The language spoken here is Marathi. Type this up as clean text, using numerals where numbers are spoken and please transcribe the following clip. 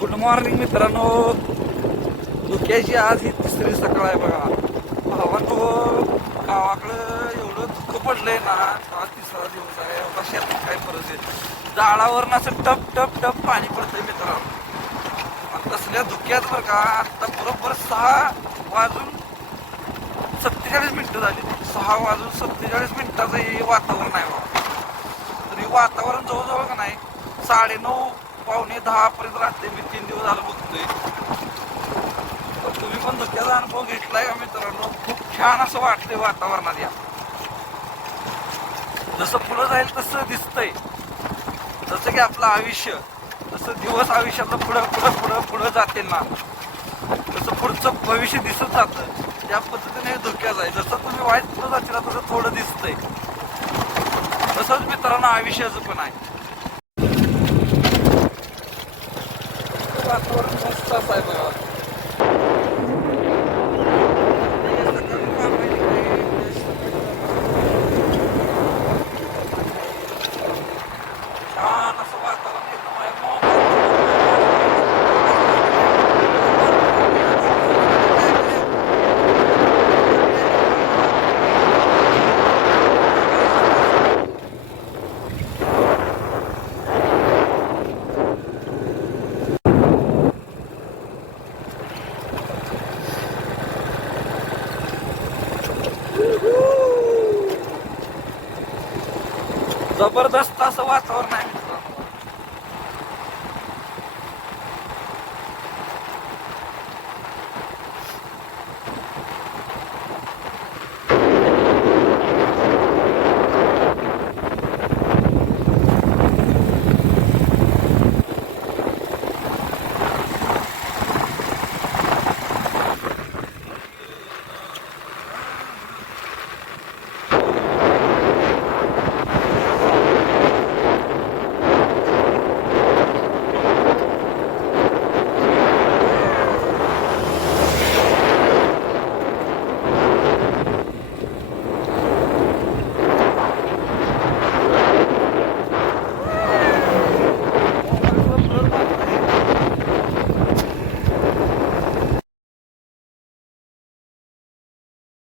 गुड मॉर्निंग मित्रांनो. धुक्याची आज ही तिसरी सकाळ आहे बघा. भावांनो, गावाकडं एवढं धुकं पडलंय ना. आज तिसरा दिवस आहे. आता शेतात काय परिस्थिती, झाडावरून असं टप टप टप पाणी पडतंय मित्रांनो. आणि तसल्या धुक्यात बरं का आता बरोबर 6:47 झाली. 6:47 हे वातावरण आहे बघा. तर हे वातावरण जवळजवळ का नाही 9:30 पावणे 10 पर्यंत राहते. मी 3 दिवस झालं बघतोय. तर तुम्ही पण धुक्याचा अनुभव घेतलाय का मित्रांनो? खूप छान असं वाटतंय वातावरणात. या जसं पुढं जाईल तसं दिसतंय, जसं की आपलं आयुष्य, जसं दिवस आयुष्यातलं पुढं पुढं पुढं पुढं जातील ना, तसं पुढचं भविष्य दिसत जातं. त्या पद्धतीने धोक्याचं आहे. जसं तुम्ही वाईट पुढं जातील ना तसं थोडं दिसतंय. तसंच मित्रांनो आयुष्याचं पण आहे. वातावरण मस्त असं आहे बघा. छान असं वातावरण एकदम आहे. जबरदस्त असं वातावरण आहे.